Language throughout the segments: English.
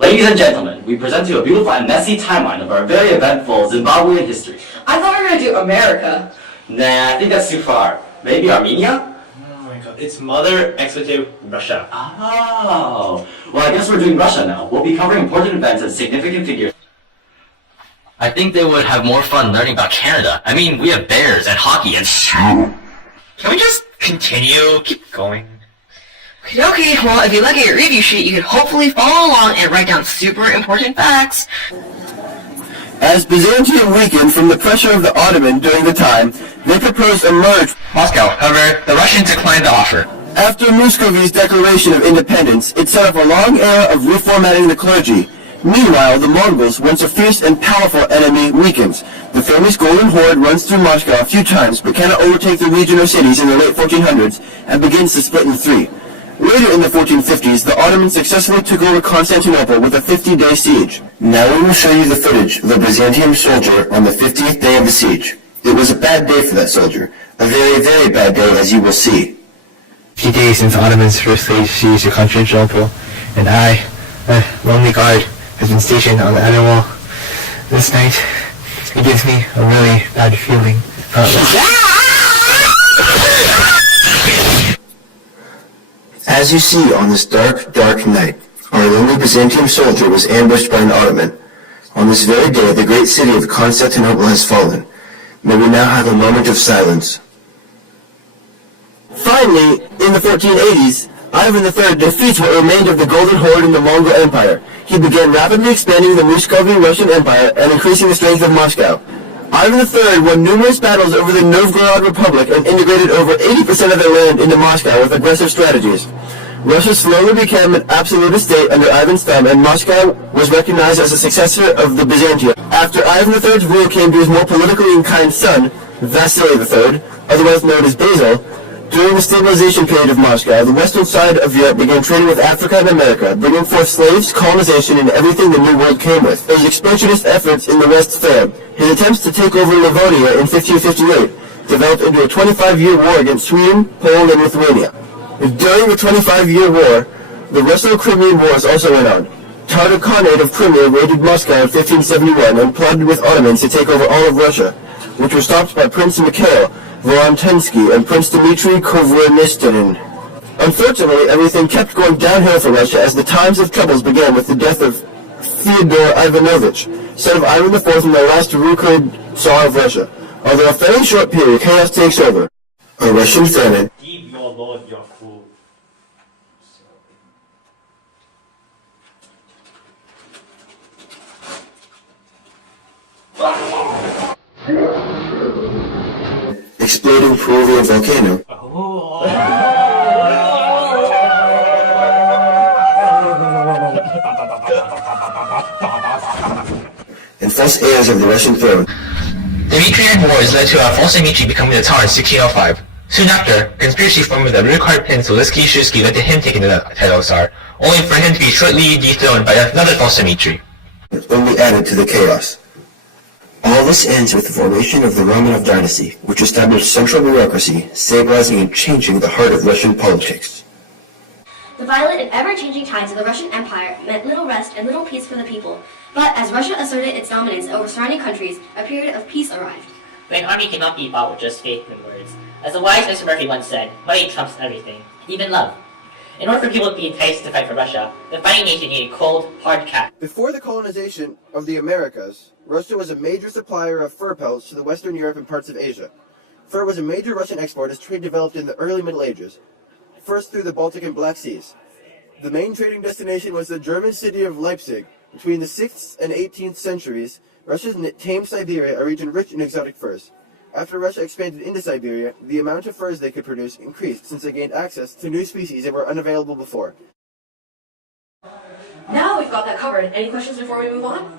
Ladies and gentlemen, we present you a beautiful and messy timeline of our very eventful Zimbabwean history. I thought we were going to do America. Nah, I think that's too far. Maybe Armenia? Oh my god, it's mother expletive Russia. Oh, well I guess we're doing Russia now. We'll be covering important events and significant figures. I think they would have more fun learning about Canada. I mean, we have bears and hockey and Can we just continue? Keep going. Okay, well, if you look at your review sheet, you can hopefully follow along and write down super important facts. As Byzantium weakened from the pressure of the Ottoman during the time, they proposed a merge. Moscow, however, the Russians declined the offer. After Muscovy's declaration of independence, it set up a long era of reformatting the clergy. Meanwhile, the Mongols, once a fierce and powerful enemy, weakens. The famous Golden Horde runs through Moscow a few times, but cannot overtake the region or cities in the late 1400s, and begins to split in three. Later in the 1450s, the Ottomans successfully took over Constantinople with a 50-day siege. Now we will show you the footage of a Byzantium soldier on the 50th day of the siege. It was a bad day for that soldier. A very, very bad day, as you will see. A few days since the Ottomans first laid siege to Constantinople, and I, a lonely guard, has been stationed on the outer wall. This night, it gives me a really bad feeling. As you see on this dark, dark night, our lonely Byzantium soldier was ambushed by an Ottoman. On this very day, the great city of Constantinople has fallen. May we now have a moment of silence. Finally, in the 1480s, Ivan III defeats what remained of the Golden Horde in the Mongol Empire. He began rapidly expanding the Muscovy Russian Empire and increasing the strength of Moscow. Ivan III won numerous battles over the Novgorod Republic and integrated over 80% of their land into Moscow with aggressive strategies. Russia slowly became an absolutist state under Ivan's thumb, and Moscow was recognized as a successor of the Byzantium. After Ivan III's rule came to his more politically inclined son, Vasily III, otherwise known as Basil. During the stabilization period of Moscow, the western side of Europe began trading with Africa and America, bringing forth slaves, colonization, and everything the New World came with. His expansionist efforts in the West failed. His attempts to take over Livonia in 1558 developed into a 25-year war against Sweden, Poland, and Lithuania. During the 25-year war, the Russo-Crimean Wars also went on. Tatar Khanate of Crimea raided Moscow in 1571 and plotted with Ottomans to take over all of Russia, which were stopped by Prince Mikhail Volotensky and Prince Dmitry Kovronistinin. Unfortunately, everything kept going downhill for Russia as the times of troubles began with the death of Fyodor Ivanovich, son of Ivan IV and the last Rukhid Tsar of Russia. Although a fairly short period, chaos takes over. A Russian famine. Give your lord your food. Exploding Peruvian volcano. And false heirs of the Russian throne. The Dimitrian Wars led to false Dimitri becoming the Tsar in 1605. Soon after, a conspiracy formed with the Ricard Prince Walisky led to him taking the title of Tsar, only for him to be shortly dethroned by another false Dimitri. Only added to the chaos. All this ends with the formation of the Romanov dynasty, which established central bureaucracy, stabilizing and changing the heart of Russian politics. The violent and ever-changing tides of the Russian Empire meant little rest and little peace for the people. But as Russia asserted its dominance over surrounding countries, a period of peace arrived. But an army cannot be bought with just faith and words. As the wise Mr. Murphy once said, money trumps everything, even love. In order for people to be enticed to fight for Russia, the fighting nation needed cold, hard cash. Before the colonization of the Americas, Russia was a major supplier of fur pelts to the Western Europe and parts of Asia. Fur was a major Russian export as trade developed in the early Middle Ages, first through the Baltic and Black Seas. The main trading destination was the German city of Leipzig. Between the 6th and 18th centuries, Russia tamed Siberia, a region rich in exotic furs. After Russia expanded into Siberia, the amount of furs they could produce increased since they gained access to new species that were unavailable before. Now we've got that covered. Any questions before we move on?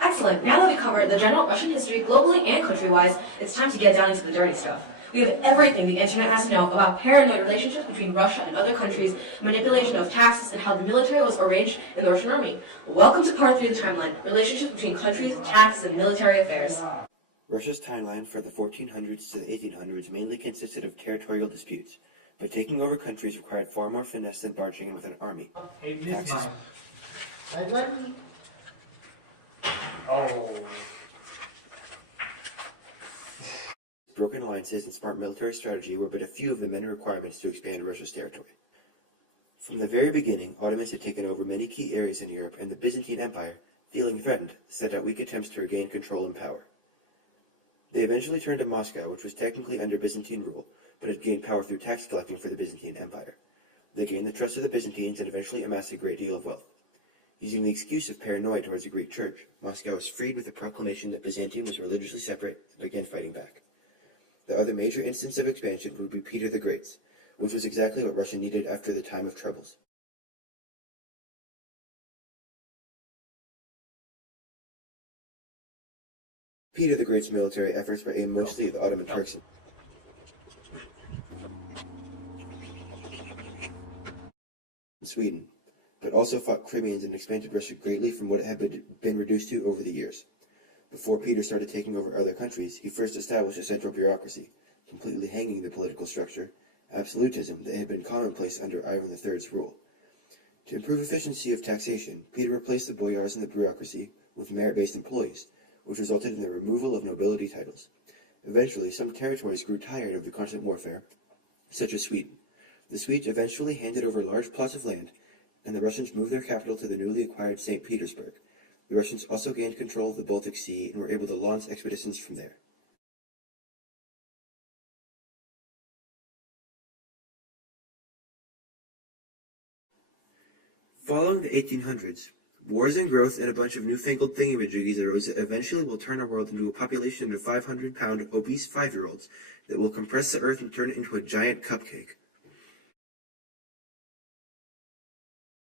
Excellent. Now that we've covered the general Russian history globally and country-wise, it's time to get down into the dirty stuff. We have everything the internet has to know about paranoid relationships between Russia and other countries, manipulation of taxes, and how the military was arranged in the Russian army. Welcome to part 3 of the timeline, relationships between countries, taxes, and military affairs. Russia's timeline for the 1400s to the 1800s mainly consisted of territorial disputes. But taking over countries required far more finesse than barging in with an army. Taxes. Broken alliances and smart military strategy were but a few of the many requirements to expand Russia's territory. From the very beginning, Ottomans had taken over many key areas in Europe, and the Byzantine Empire, feeling threatened, set out weak attempts to regain control and power. They eventually turned to Moscow, which was technically under Byzantine rule, but had gained power through tax collecting for the Byzantine Empire. They gained the trust of the Byzantines and eventually amassed a great deal of wealth. Using the excuse of paranoia towards the Greek Church, Moscow was freed with the proclamation that Byzantium was religiously separate and began fighting back. The other major instance of expansion would be Peter the Great's, which was exactly what Russia needed after the time of troubles. Peter the Great's military efforts were aimed mostly at the Ottoman Turks in Sweden, but also fought Crimeans and expanded Russia greatly from what it had been reduced to over the years. Before Peter started taking over other countries, he first established a central bureaucracy, completely hanging the political structure, absolutism that had been commonplace under Ivan III's rule. To improve efficiency of taxation, Peter replaced the boyars and the bureaucracy with merit-based employees, which resulted in the removal of nobility titles. Eventually, some territories grew tired of the constant warfare, such as Sweden. The Swedes eventually handed over large plots of land, and the Russians moved their capital to the newly acquired St. Petersburg. The Russians also gained control of the Baltic Sea and were able to launch expeditions from there. Following the 1800s, wars and growth and a bunch of newfangled thingamajiggies arose that eventually will turn our world into a population of 500-pound obese 5-year-olds that will compress the earth and turn it into a giant cupcake.